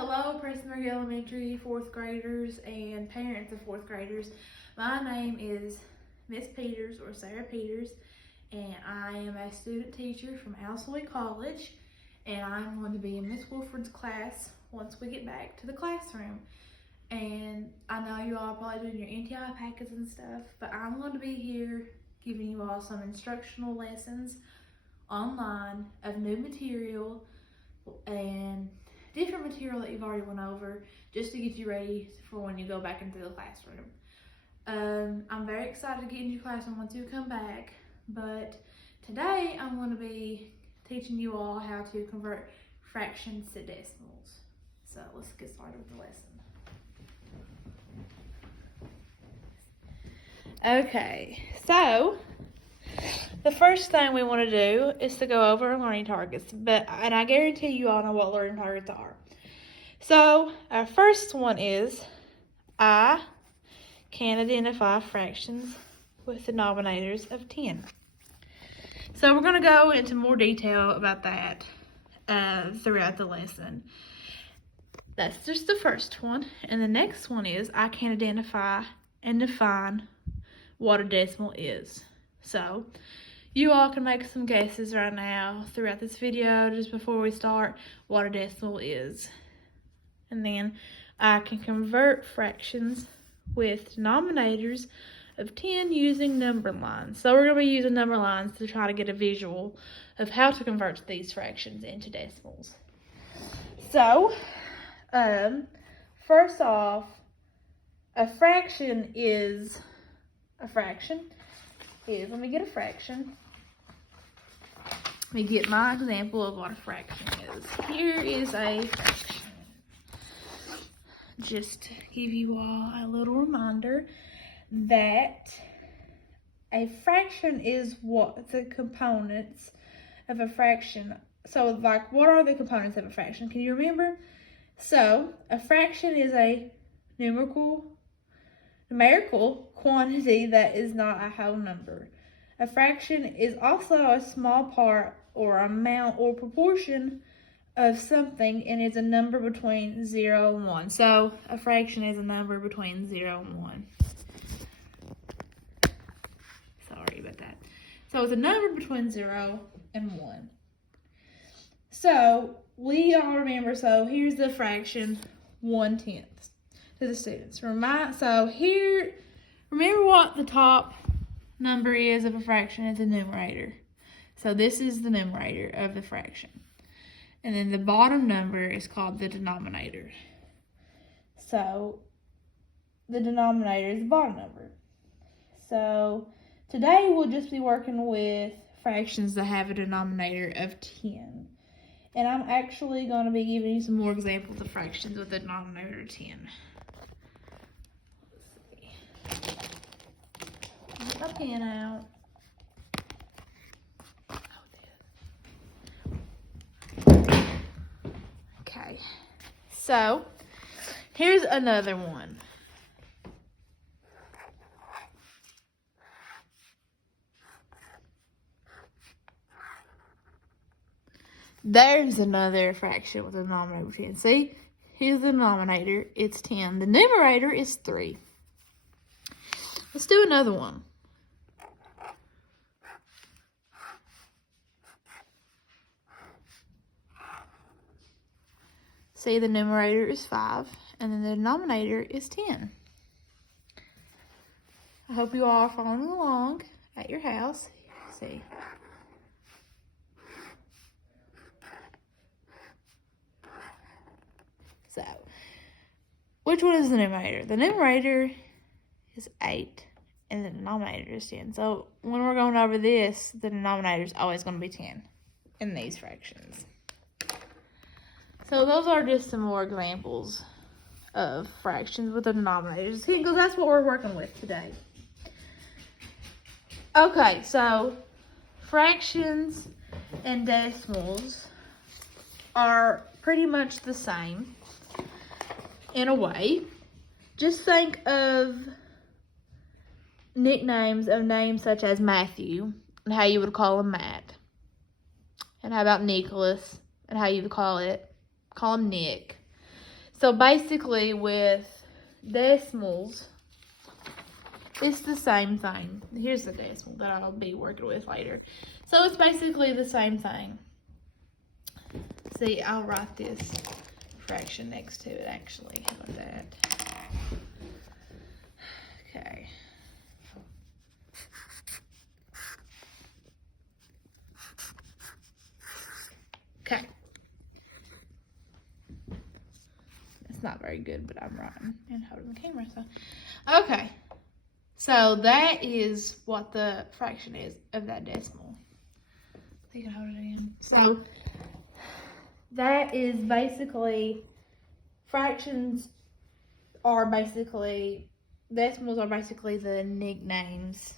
Hello, Prestonburg Elementary 4th graders and parents of 4th graders. My name is Miss Peters or Sarah Peters, and I am a student teacher from Alsoy College, and I'm going to be in Miss Wolford's class once we get back to the classroom. And I know you all are probably doing your NTI packets and stuff, but I'm going to be here giving you all some instructional lessons online of new material and different material that you've already went over, just to get you ready for when you go back into the classroom. I'm very excited to get into your classroom once you come back, but today I'm going to be teaching you all how to convert fractions to decimals. So let's get started with the lesson. Okay, so the first thing we want to do is to go over our learning targets, and I guarantee you all know what learning targets are. So our first one is I can identify fractions with denominators of 10. So we're going to go into more detail about that throughout the lesson. That's just the first one. And the next one is I can identify and define what a decimal is. So you all can make some guesses right now throughout this video just before we start what a decimal is. And then I can convert fractions with denominators of 10 using number lines. So we're going to be using number lines to try to get a visual of how to convert these fractions into decimals. So, first off, a fraction is let me get a fraction. Let me get my example of what a fraction is. Here is a fraction. Just to give you all a little reminder that a fraction is what the components of a fraction. So, like, what are the components of a fraction? Can you remember? So, a fraction is a numerical quantity that is not a whole number. A fraction is also a small part or amount or proportion of something and is a number between 0 and 1. So a fraction is a number between 0 and 1. Sorry about that. So it's a number between 0 and 1. So we all remember, so here's the fraction 1/10 to the students. So here, remember what the top number is of a fraction is the numerator. So this is the numerator of the fraction. And then the bottom number is called the denominator. So the denominator is the bottom number. So today we'll just be working with fractions that have a denominator of 10. And I'm actually going to be giving you some more examples of fractions with a denominator of 10. Get my pen out. Okay, so here's another one. There's another fraction with a denominator of 10. See, here's the denominator, it's 10. The numerator is 3. Let's do another one. See, the numerator is 5, and then the denominator is 10. I hope you all are following along at your house. See. So, which one is the numerator? The numerator is 8, and the denominator is 10. So, when we're going over this, the denominator is always going to be 10 in these fractions. So those are just some more examples of fractions with the denominators, because that's what we're working with today. Okay, so fractions and decimals are pretty much the same in a way. Just think of nicknames of names such as Matthew and how you would call him Matt. And how about Nicholas and how you would call him Nick. So basically with decimals, it's the same thing. Here's the decimal that I'll be working with later. So it's basically the same thing. See, I'll write this fraction next to it actually. How about that? Okay. Okay. It's not very good, but I'm writing and holding the camera, so. Okay. So that is what the fraction is of that decimal. You can hold it in. So that is basically, fractions are basically, decimals are basically the nicknames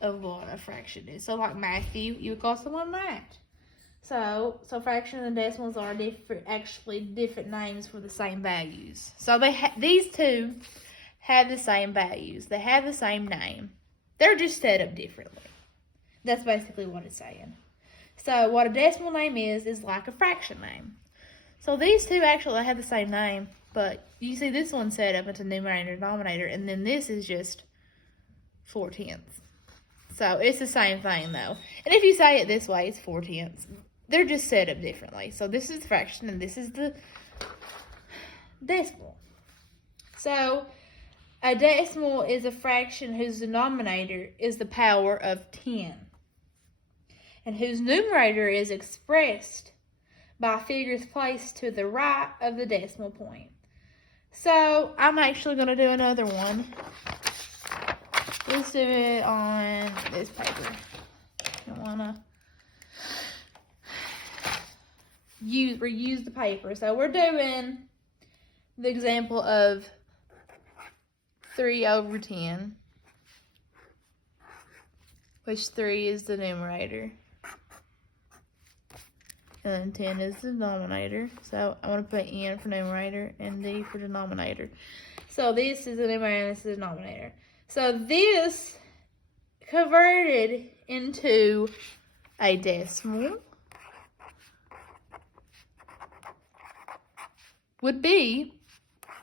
of what a fraction is. So like Matthew, you would call someone Matt. So fractions and decimals are different names for the same values. So these two have the same values. They have the same name. They're just set up differently. That's basically what it's saying. So what a decimal name is like a fraction name. So these two actually have the same name, but you see this one set up into numerator and denominator, and then this is just 4/10. So it's the same thing though. And if you say it this way, it's 4/10. They're just set up differently. So this is the fraction and this is the decimal. So a decimal is a fraction whose denominator is the power of 10 and whose numerator is expressed by figures placed to the right of the decimal point. So I'm actually going to do another one. Let's do it on this paper. I don't want to reuse the paper. So we're doing the example of 3/10, which 3 is the numerator, and then 10 is the denominator. So I'm going to put N for numerator and D for denominator. So this is the numerator and this is the denominator. So this converted into a decimal would be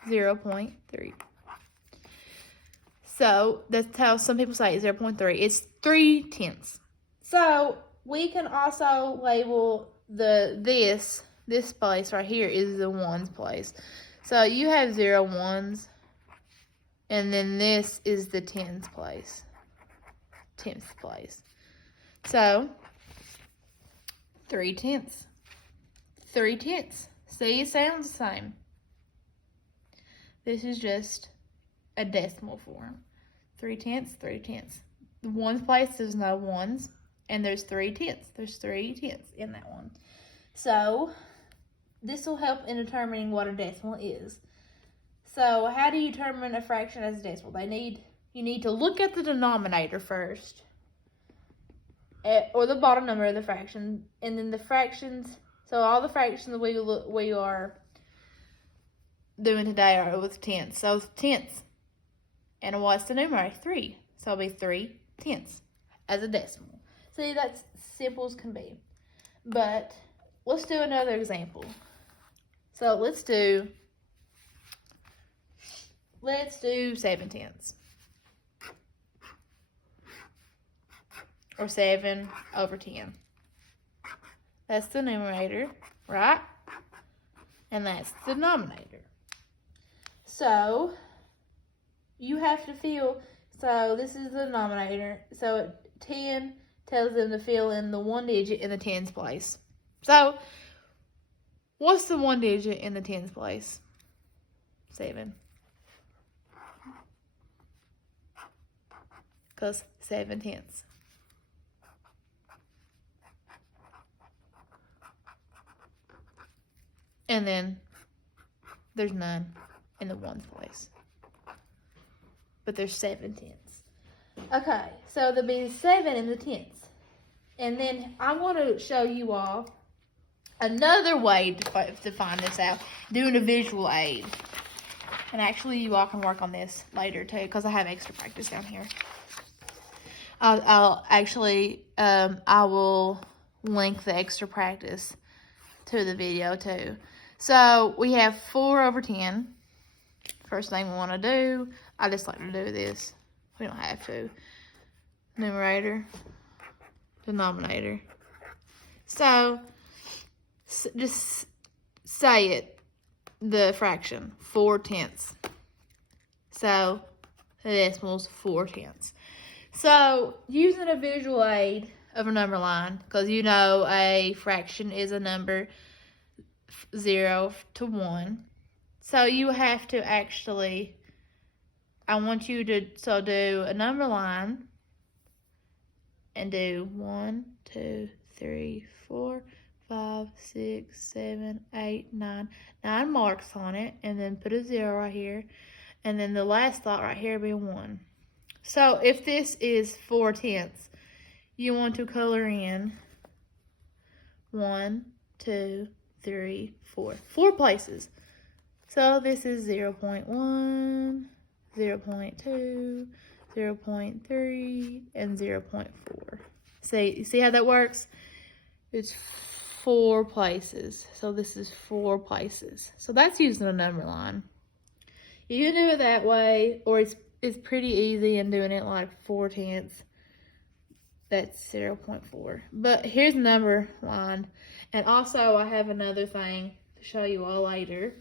0.3. So that's how some people say 0.3. It's 3/10. So we can also label this place right here is the ones place. So you have 0 ones, and then this is the tenth place. So 3/10. 3/10. See, it sounds the same. This is just a decimal form. 3/10, 3/10. The ones place, there's no ones, and there's 3/10. There's 3/10 in that one. So this will help in determining what a decimal is. So how do you determine a fraction as a decimal? You need to look at the denominator first, or the bottom number of the fraction, and then the fractions. So all the fractions we are doing today are with tenths. So tenths. And what's the numerator? 3. So it'll be 3/10 as a decimal. See, that's simple as can be. But let's do another example. So let's do 7/10. Or 7/10. That's the numerator, right? And that's the denominator. So you have to fill, so this is the denominator. So 10 tells them to fill in the one digit in the tens place. So what's the one digit in the tens place? 7. Because 7/10. And then there's none in the ones place. But there's 7/10. Okay, so there'll be 7 in the tenths. And then I want to show you all another way to find this out, doing a visual aid. And actually, you all can work on this later too, because I have extra practice down here. I will link the extra practice to the video too. So we have 4/10. First thing we want to do, I just like to do this. We don't have to. Numerator, denominator. So just say it, the fraction, 4/10. So the decimal's 4/10. So using a visual aid of a number line, because you know a fraction is a number 0 to 1. So you have to actually, I want you to do a number line and do 1, 2, 3, 4, 5, 6, 7, 8, 9. 9 marks on it, and then put a 0 right here. And then the last dot right here be 1. So if this is 4/10, you want to color in 1, 2, 3, 4. 4 places. So this is 0.1, 0.2, 0.3, and 0.4. See how that works? It's 4 places. So this is 4 places. So that's using a number line. You can do it that way, or it's pretty easy in doing it like 4/10. That's 0.4. But here's number line. And also I have another thing to show you all later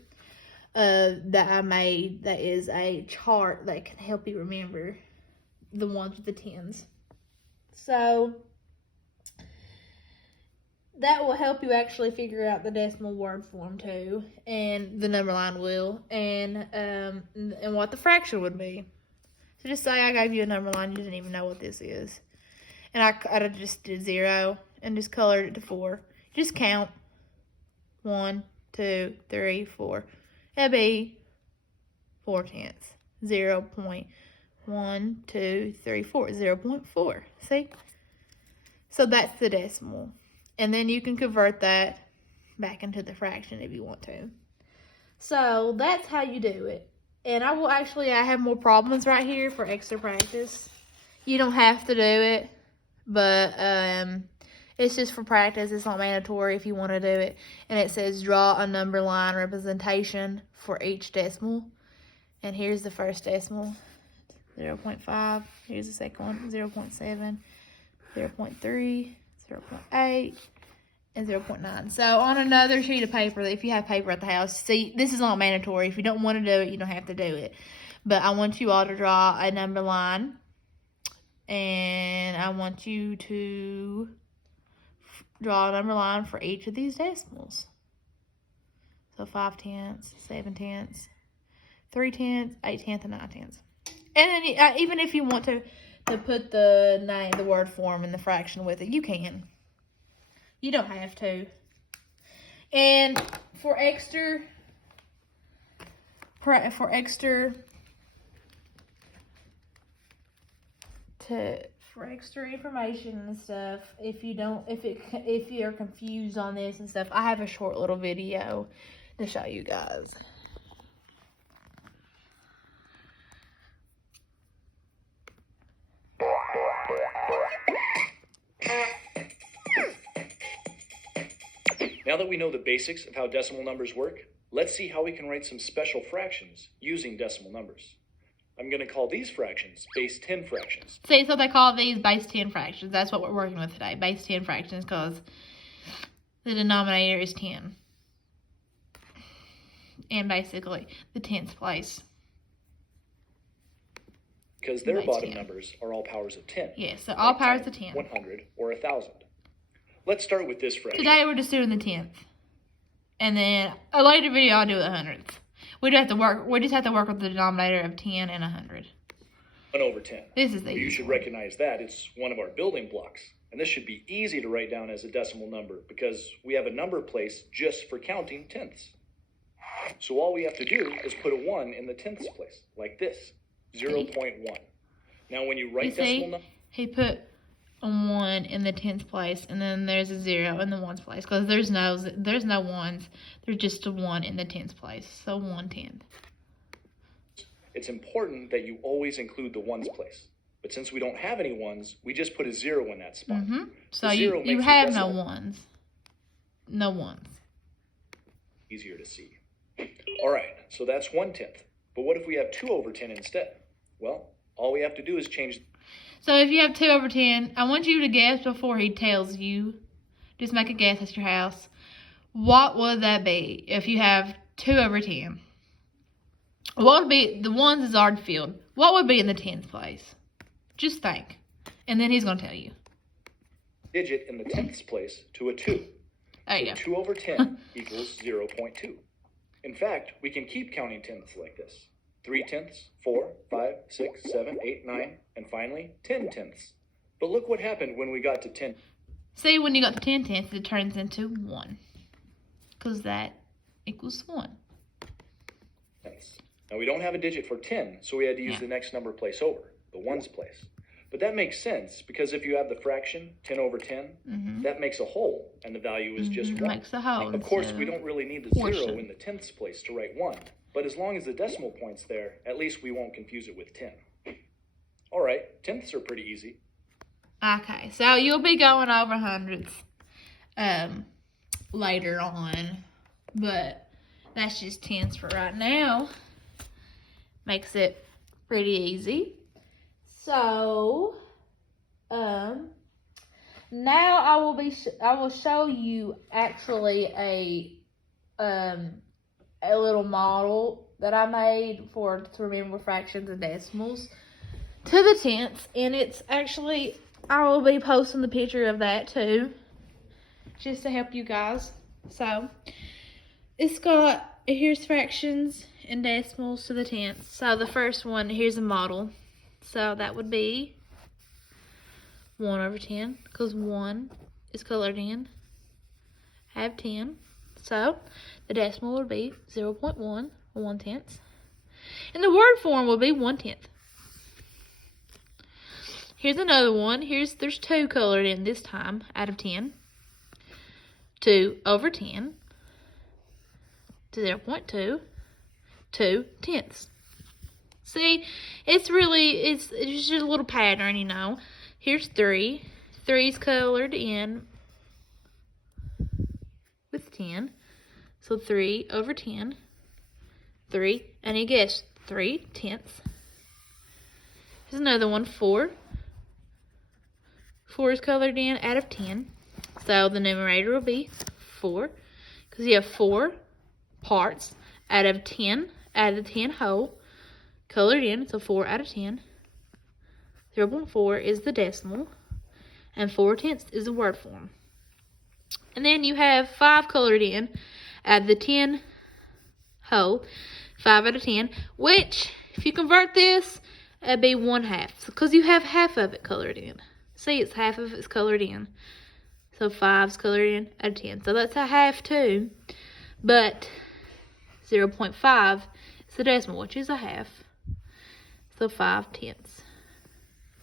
that I made that is a chart that can help you remember the ones with the tens. So that will help you actually figure out the decimal word form too, and the number line will, and what the fraction would be. So just say I gave you a number line, you didn't even know what this is. And I just did 0 and just colored it to 4. Just count. 1, 2, 3, 4. That'd be 4/10. 0.1, 2, 3, 4. 0.4. See? So that's the decimal. And then you can convert that back into the fraction if you want to. So that's how you do it. And I have more problems right here for extra practice. You don't have to do it, but it's just for practice. It's not mandatory if you want to do it. And it says draw a number line representation for each decimal. And here's the first decimal, 0.5. Here's the second one, 0.7, 0.3, 0.8, and 0.9. So on another sheet of paper, if you have paper at the house, see, this is not mandatory. If you don't want to do it, you don't have to do it. But I want you all to draw a number line. And I want you to draw a number line for each of these decimals. So 5/10, 7/10, 3/10, 8/10, and 9/10. And then even if you want to put the word form in the fraction with it, you can. You don't have to. And for extra information and stuff, if you're confused on this and stuff, I have a short little video to show you guys. Now that we know the basics of how decimal numbers work, let's see how we can write some special fractions using decimal numbers. I'm going to call these fractions base 10 fractions. See, so they call these base 10 fractions. That's what we're working with today, base 10 fractions, because the denominator is 10. And basically, the 10th place. Because their bottom numbers are all powers of 10. Yes, so all powers of 10. 100, or 1,000. Let's start with this fraction. Today we're just doing the 10th. And then a later video I'll do the hundredths. We just have to work with the denominator of 10 and 100. 1/10. This is the You should recognize that. It's one of our building blocks. And this should be easy to write down as a decimal number because we have a number place just for counting tenths. So all we have to do is put a 1 in the tenths place, like this, 0.1. Now when you write decimal numbers... He put a 1 in the 10th place, and then there's a 0 in the 1s place, because there's no 1s. There's just a 1 in the 10th place, so 1/10. It's important that you always include the 1s place. But since we don't have any 1s, we just put a 0 in that spot. So you have no 1s. No 1s. easier to see. All right, so that's 1/10. But what if we have 2/10 instead? Well, all we have to do is change. So if you have 2/10, I want you to guess before he tells you. Just make a guess at your house. What would that be if you have 2/10? What would be, the ones is already filled. What would be in the tens place? Just think. And then he's going to tell you. Digit in the tenths place to a 2. There you So go. 2/10 equals 0.2. In fact, we can keep counting tenths like this. 3/10, 4, 5, 6, 7, 8, 9, and finally 10/10. But look what happened when we got to 10. See, when you got to 10/10, it turns into 1. Because that equals 1. Now we don't have a digit for 10, so we had to use the next number place over, the ones place. But that makes sense, because if you have the fraction 10/10, that makes a whole, and the value is just 1. Makes a whole. Of course, we don't really need the 0 in the tenths place to write 1, but as long as the decimal point's there, at least we won't confuse it with 10. All right, tenths are pretty easy. Okay, so you'll be going over hundreds later on, but that's just tens for right now. Makes it pretty easy. So, now I will show you actually a little model that I made to remember fractions and decimals to the tenths, and it's actually, I will be posting the picture of that too, just to help you guys. So, it's got, here's fractions and decimals to the tenths. So the first one, here's a model. So that would be 1/10, because 1 is colored in. I have 10. So the decimal would be 0.1, or 1/10. And the word form will be 1/10. Here's another one. There's 2 colored in this time out of 10. 2/10 to 0.2, 2/10. See, it's just a little pattern, you know. Here's 3. 3's colored in with 10. So 3/10. 3, and you guess 3/10. Here's another one, 4. 4 is colored in out of 10. So the numerator will be 4, because you have 4 parts out of the 10 whole, colored in, so 4 out of 10. 0.4 is the decimal, and 4/10 is the word form. And then you have 5 colored in out of the 10 whole, 5 out of 10, which, if you convert this, it'd be 1/2, because you have half of it colored in. See, it's half of it's colored in. So 5's colored in out of 10. So that's a half too. But 0.5 is the decimal, which is a half. So 5/10.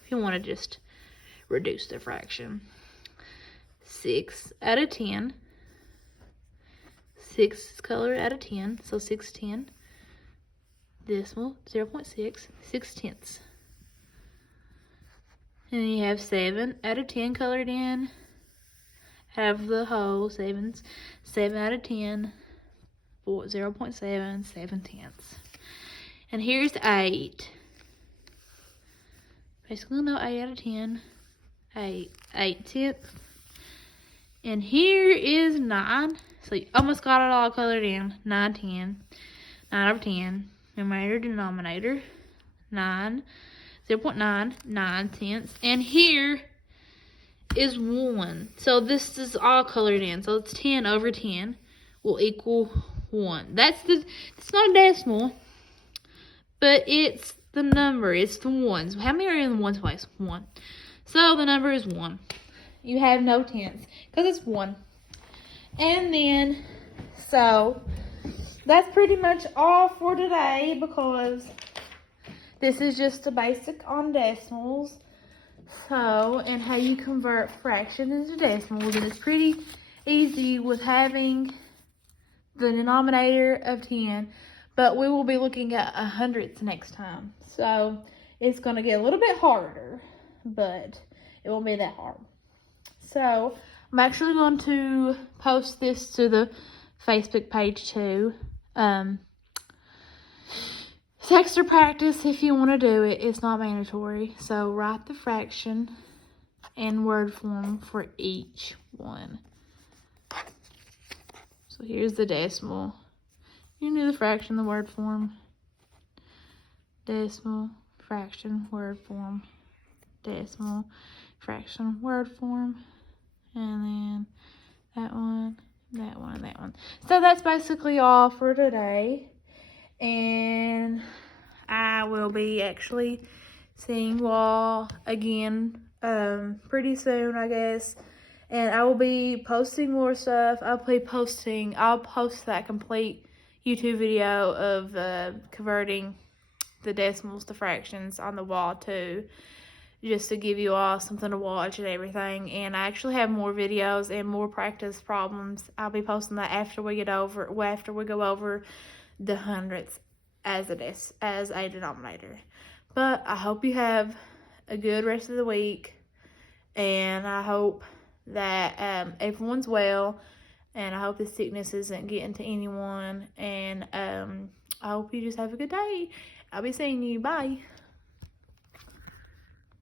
If you want to just reduce the fraction. 6 out of 10. 6 is colored out of 10. So 6/10. Decimal 0.6. 6/10. And then you have 7 out of 10 colored in. Have the whole 7's 7 out of 10, 0.7, 7/10. And here's 8. Basically, no, 8 out of 10, 8/10. And here is 9. So you almost got it all colored in. 9/10, 9/10. Numerator, denominator, 9, 0.9, 9/10. And here is 1. So this is all colored in. So it's 10/10 will equal 1. It's not a decimal, but it's the number. It's the ones. How many are in the ones place? 1. So the number is 1. You have no tenths because it's 1. And then, so that's pretty much all for today, because this is just a basic on decimals. So, and how you convert fractions into decimals, and it's pretty easy with having the denominator of 10, but we will be looking at hundredths next time. So, it's going to get a little bit harder, but it won't be that hard. So, I'm actually going to post this to the Facebook page too. It's extra practice if you want to do it. It's not mandatory. So write the fraction in word form for each one. So here's the decimal. You can do the fraction, the word form. Decimal, fraction, word form. Decimal, fraction, word form. And then that one, that one, and that one. So that's basically all for today. And I will be actually seeing you all again pretty soon, I guess. And I will be posting more stuff. I'll post that complete YouTube video of converting the decimals to fractions on the wall too, just to give you all something to watch and everything. And I actually have more videos and more practice problems. I'll be posting that after we go over the hundredths as a denominator. But I hope you have a good rest of the week, and I hope that everyone's well, and I hope this sickness isn't getting to anyone, and I hope you just have a good day. I'll be seeing you. Bye.